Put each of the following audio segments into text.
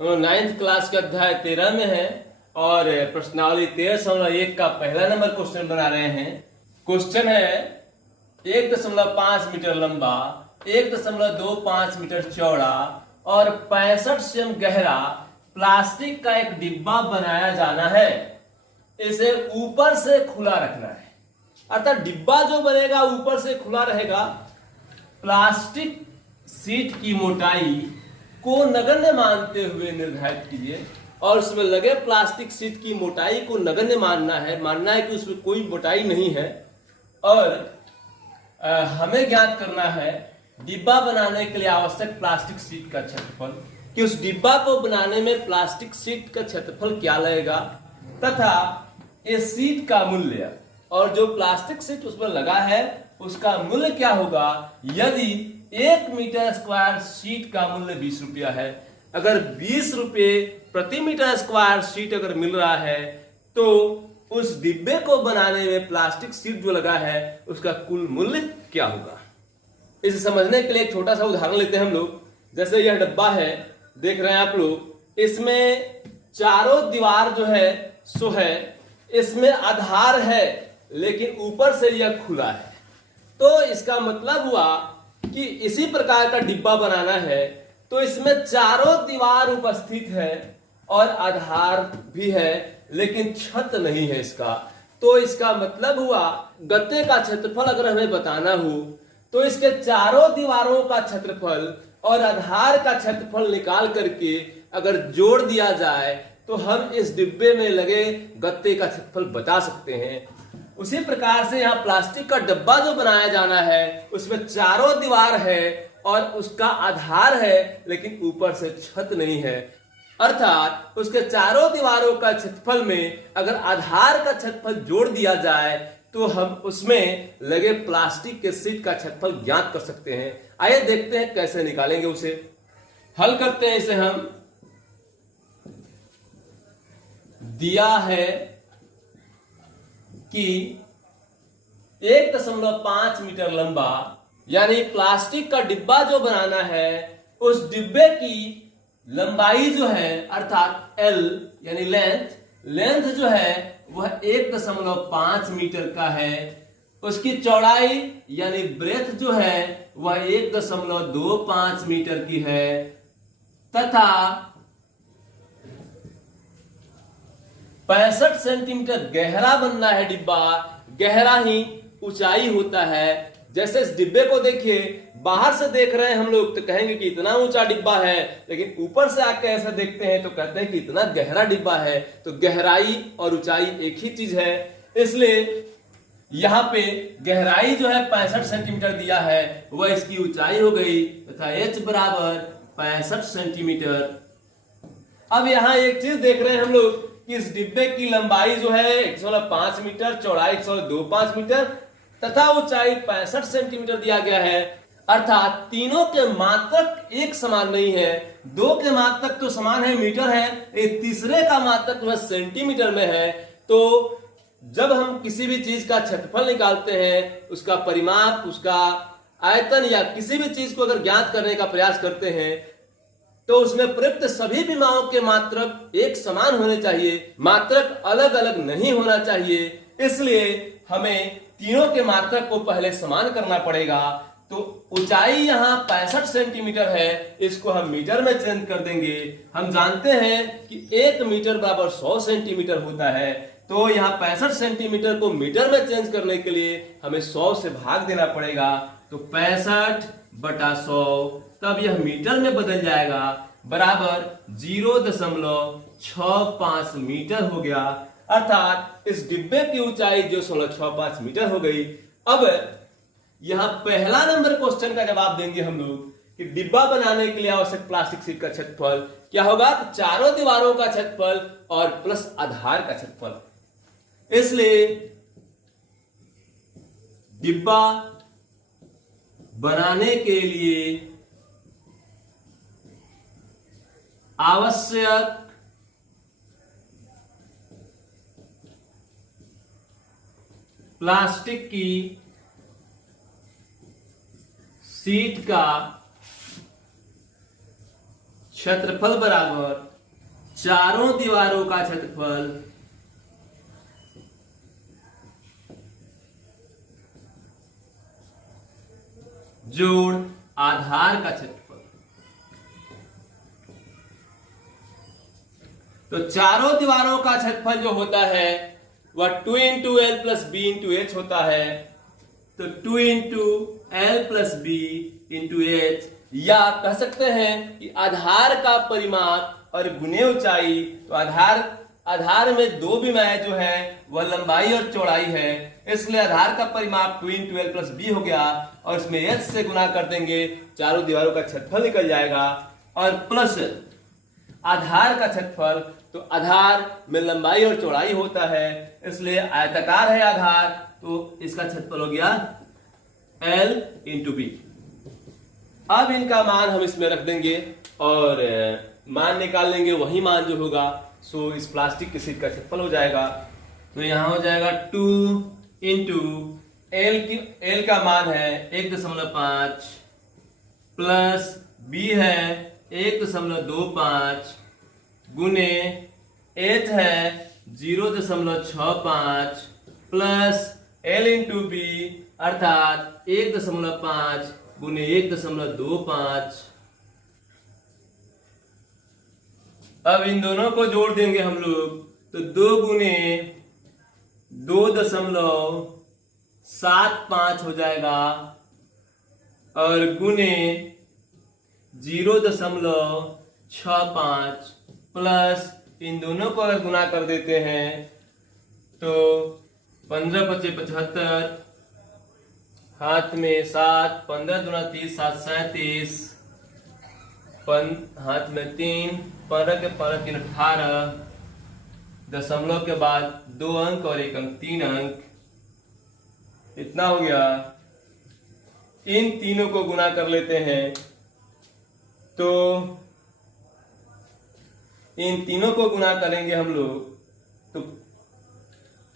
Ninth class के अध्याय 13 में है और प्रश्नावली 13.1 का पहला नंबर क्वेश्चन बना रहे हैं। क्वेश्चन है 1.5 मीटर लंबा, 1.25 मीटर चौड़ा और 65 सेम गहरा प्लास्टिक का एक डिब्बा बनाया जाना है। इसे ऊपर से खुला रखना है, अर्थात डिब्बा जो बनेगा ऊपर से खुला रहेगा। प्लास्टिक सीट की मोटाई को नगण्य मानते हुए निर्धारित कीजिए। और उसमें लगे प्लास्टिक सीट की मोटाई को नगण्य मानना है कि उसमें कोई मोटाई नहीं है। और हमें ज्ञात करना है डिब्बा बनाने के लिए आवश्यक प्लास्टिक सीट का क्षेत्रफल, कि उस डिब्बा को बनाने में प्लास्टिक सीट का क्षेत्रफल क्या लगेगा तथा इस सीट का मूल्य और जो प्लास्टिक सीट उसमें लगा है उसका मूल्य क्या होगा। यदि 1 मीटर स्क्वायर सीट का मूल्य 20 रुपया है, अगर 20 रुपये प्रति मीटर स्क्वायर सीट अगर मिल रहा है तो उस डिब्बे को बनाने में प्लास्टिक सीट जो लगा है उसका कुल मूल्य क्या होगा। इसे समझने के लिए एक छोटा सा उदाहरण लेते हैं हम लोग। जैसे यह डब्बा है, देख रहे हैं आप लोग, इसमें चारों दीवार जो है सो है, इसमें आधार है लेकिन ऊपर से यह खुला है। तो इसका मतलब हुआ कि इसी प्रकार का डिब्बा बनाना है तो इसमें चारों दीवार उपस्थित है और आधार भी है लेकिन छत नहीं है इसका। तो इसका मतलब हुआ गत्ते का क्षेत्रफल अगर हमें बताना हो तो इसके चारों दीवारों का क्षेत्रफल और आधार का क्षेत्रफल निकाल करके अगर जोड़ दिया जाए तो हम इस डिब्बे में लगे गत्ते का क्षेत्रफल बता सकते हैं। उसी प्रकार से यहाँ प्लास्टिक का डब्बा जो बनाया जाना है उसमें चारों दीवार है और उसका आधार है लेकिन ऊपर से छत नहीं है। अर्थात उसके चारों दीवारों का क्षेत्रफल में अगर आधार का क्षेत्रफल जोड़ दिया जाए तो हम उसमें लगे प्लास्टिक के सीट का क्षेत्रफल ज्ञात कर सकते हैं। आइए देखते हैं कैसे निकालेंगे उसे। हल करते हैं इसे हम। दिया है कि 1.5 मीटर लंबा यानी प्लास्टिक का डिब्बा जो बनाना है उस डिब्बे की लंबाई जो है अर्थात L यानी लेंथ जो है वह 1.5 मीटर का है। उसकी चौड़ाई यानी ब्रेथ जो है वह 1.25 मीटर की है तथा 65 सेंटीमीटर गहरा बनना है डिब्बा। गहरा ही ऊंचाई होता है। जैसे इस डिब्बे को देखिए, बाहर से देख रहे हैं हम लोग तो कहेंगे कि इतना ऊंचा डिब्बा है, लेकिन ऊपर से आके ऐसे देखते हैं तो कहते हैं कि इतना गहरा डिब्बा है। तो गहराई और ऊंचाई एक ही चीज है, इसलिए यहाँ पे गहराई जो है 65 सेंटीमीटर दिया है वह इसकी ऊंचाई हो गई तथा h बराबर 65 सेंटीमीटर। अब यहाँ एक चीज देख रहे हैं हम लोग कि इस डिब्बे की लंबाई जो है 1.5 मीटर, चौड़ाई 1.25 मीटर तथा ऊंचाई 65 सेंटीमीटर दिया गया है। अर्थात तीनों के मात्रक एक समान नहीं है। दो के मात्रक तो समान है, मीटर है, एक तीसरे का मात्रक वह सेंटीमीटर में है। तो जब हम किसी भी चीज का क्षेत्रफल निकालते हैं, उसका परिमाप, उसका आयतन या किसी भी चीज को अगर ज्ञात करने का प्रयास करते हैं तो उसमें प्रयुक्त सभी विमाओं के मात्रक एक समान होने चाहिए, मात्रक अलग अलग नहीं होना चाहिए। इसलिए हमें तीनों के मात्रक को पहले समान करना पड़ेगा। तो ऊंचाई यहाँ 65 सेंटीमीटर है, इसको हम मीटर में चेंज कर देंगे। हम जानते हैं कि 1 मीटर बराबर 100 सेंटीमीटर होता है। तो यहाँ 65 सेंटीमीटर को मीटर में चेंज करने के लिए हमें 100 से भाग देना पड़ेगा। तो 65/100, तब यह मीटर में बदल जाएगा, बराबर 0.65 मीटर हो गया। अर्थात इस डिब्बे की ऊंचाई जो 0.65 मीटर हो गई। अब यहां पहला नंबर क्वेश्चन का जवाब देंगे हम लोग कि डिब्बा बनाने के लिए आवश्यक प्लास्टिक सीट का क्षेत्रफल क्या होगा। तो चारों दीवारों का क्षेत्रफल और प्लस आधार का क्षेत्रफल। इसलिए डिब्बा बनाने के लिए आवश्यक प्लास्टिक की सीट का क्षेत्रफल बराबर चारों दीवारों का क्षेत्रफल जोड़ आधार का क्षेत्रफल। तो चारों दीवारों का क्षेत्रफल जो होता है वह 2 into L plus B into H होता है। तो 2 into L plus B into H, या कह सकते हैं कि आधार का परिमाप और गुने ऊंचाई। तो आधार में दो विमाएं जो है वह लंबाई और चौड़ाई है, इसलिए आधार का परिमाप 2 इंटू एल प्लस बी हो गया और इसमें एच से गुना कर देंगे, चारों दीवारों का क्षेत्रफल निकल जाएगा। और प्लस आधार का क्षेत्रफल, तो आधार में लंबाई और चौड़ाई होता है, इसलिए आयताकार है आधार, तो इसका क्षेत्रफल हो गया L इंटू बी। अब इनका मान हम इसमें रख देंगे और मान निकाल लेंगे, वही मान जो होगा सो इस प्लास्टिक की शीट का क्षेत्रफल हो जाएगा। तो यहां हो जाएगा 2 इंटू एल का मान है 1.5 प्लस बी है 1.25 गुने एच है 0.65 प्लस एल इंटू बी अर्थात 1.5 गुने 1.25। अब इन दोनों को जोड़ देंगे हम लोग, तो 2 गुने 2.75 हो जाएगा और गुने 0.65 प्लस इन दोनों को अगर गुना कर देते हैं तो 15 × 5 = 75, हाथ में 7, 15 × 2 = 30, 7 × 37, हाथ में 3, 15 के 15 3 18, दशमलव के बाद 2 अंक और 1 अंक 3 अंक, इतना हो गया। इन तीनों को गुना कर लेते हैं, तो इन तीनों को गुना करेंगे हम लोग, तो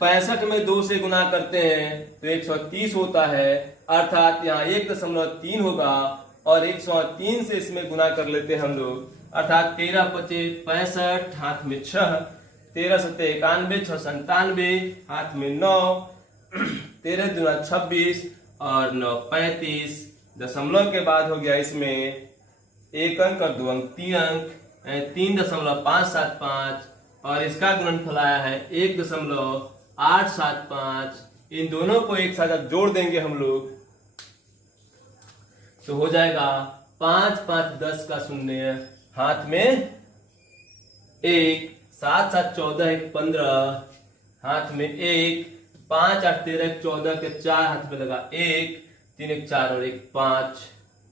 65 में 2 से गुना करते हैं तो 130 होता है, अर्थात यहाँ 1.3 होगा और 103 से इसमें गुना कर लेते हैं हम लोग, अर्थात 13 × 5 = 65, हाथ में 6, 13 × 7 = 91, 6 × 97, हाथ में 9, 13 × 2 = 26 और 9 = 35, दशमलव के बाद हो गया इसमें 1 अंक और 2 अंक 3 अंक, 3.575 और इसका गुणनफल आया है 1.875। इन दोनों को एक साथ अब जोड़ देंगे हम लोग, तो हो जाएगा 5 × 5 = 10 का 0, हाथ में 1, 7 × 7 = 14, 1 = 15, हाथ में 1, 5 × 8 = 13, 14 के 4 हाथ में लगा 1, 3 × 1 = 4 और 1 = 5,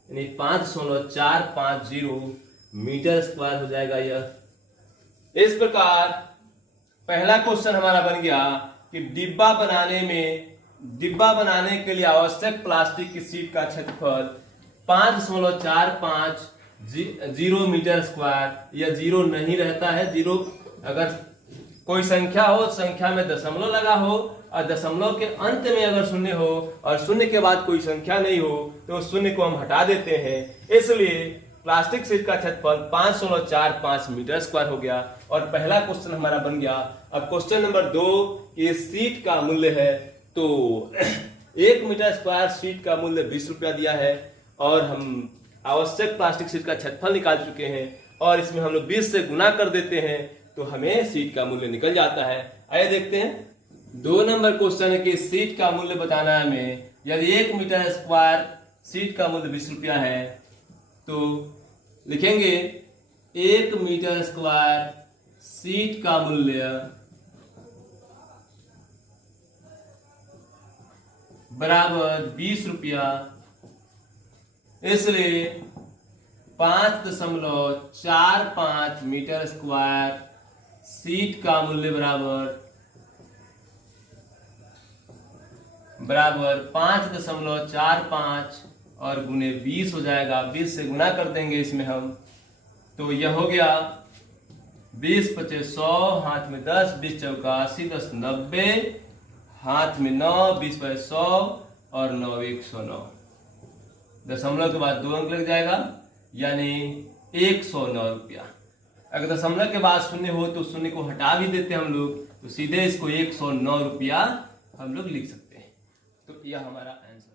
यानी 5.450 मीटर स्क्वायर हो जाएगा यह। इस प्रकार पहला क्वेश्चन हमारा बन गया कि डिब्बा बनाने के लिए आवश्यक प्लास्टिक की शीट का क्षेत्रफल 5.450 मीटर स्क्वायर। यह जीरो नहीं रहता है, जीरो अगर कोई संख्या हो, संख्या में दशमलव लगा हो और दशमलव के अंत में अगर शून्य हो और शून्य के बाद कोई संख्या नहीं हो तो शून्य को हम हटा देते हैं, इसलिए प्लास्टिक शीट का क्षेत्रफल 5.450 मीटर स्क्वायर हो गया और पहला क्वेश्चन हमारा बन गया। अब क्वेश्चन नंबर 2, ये शीट का मूल्य है, तो 1 मीटर स्क्वायर शीट का मूल्य 20 रुपया दिया है और हम आवश्यक प्लास्टिक शीट का क्षेत्रफल निकाल चुके हैं और इसमें हम लोग 20 से गुना कर देते हैं तो हमें शीट का मूल्य निकल जाता है। आइए देखते हैं 2 नंबर क्वेश्चन है कि शीट का मूल्य बताना है हमें। यदि 1 मीटर स्क्वायर शीट का मूल्य 20 रुपया है तो लिखेंगे 1 मीटर स्क्वायर शीट का मूल्य बराबर 20 रुपया, इसलिए 5.45 मीटर स्क्वायर शीट का मूल्य बराबर 5.45 और गुने 20 हो जाएगा। 20 से गुना कर देंगे इसमें हम, तो यह हो गया 20 × 5 = 100, हाथ में 10, 20 चौका 80, 10 90, हाथ में 9, 20 × 5 = 100 और 9 × 1 = 109। दशमलव के बाद 2 अंक लग जाएगा, यानी 109 रुपया। अगर दशमलव के बाद शून्य हो तो शून्य को हटा भी देते हैं हम लोग, तो सीधे इसको 109 रुपया हम लोग लिख सकते हैं। तो यह हमारा आंसर।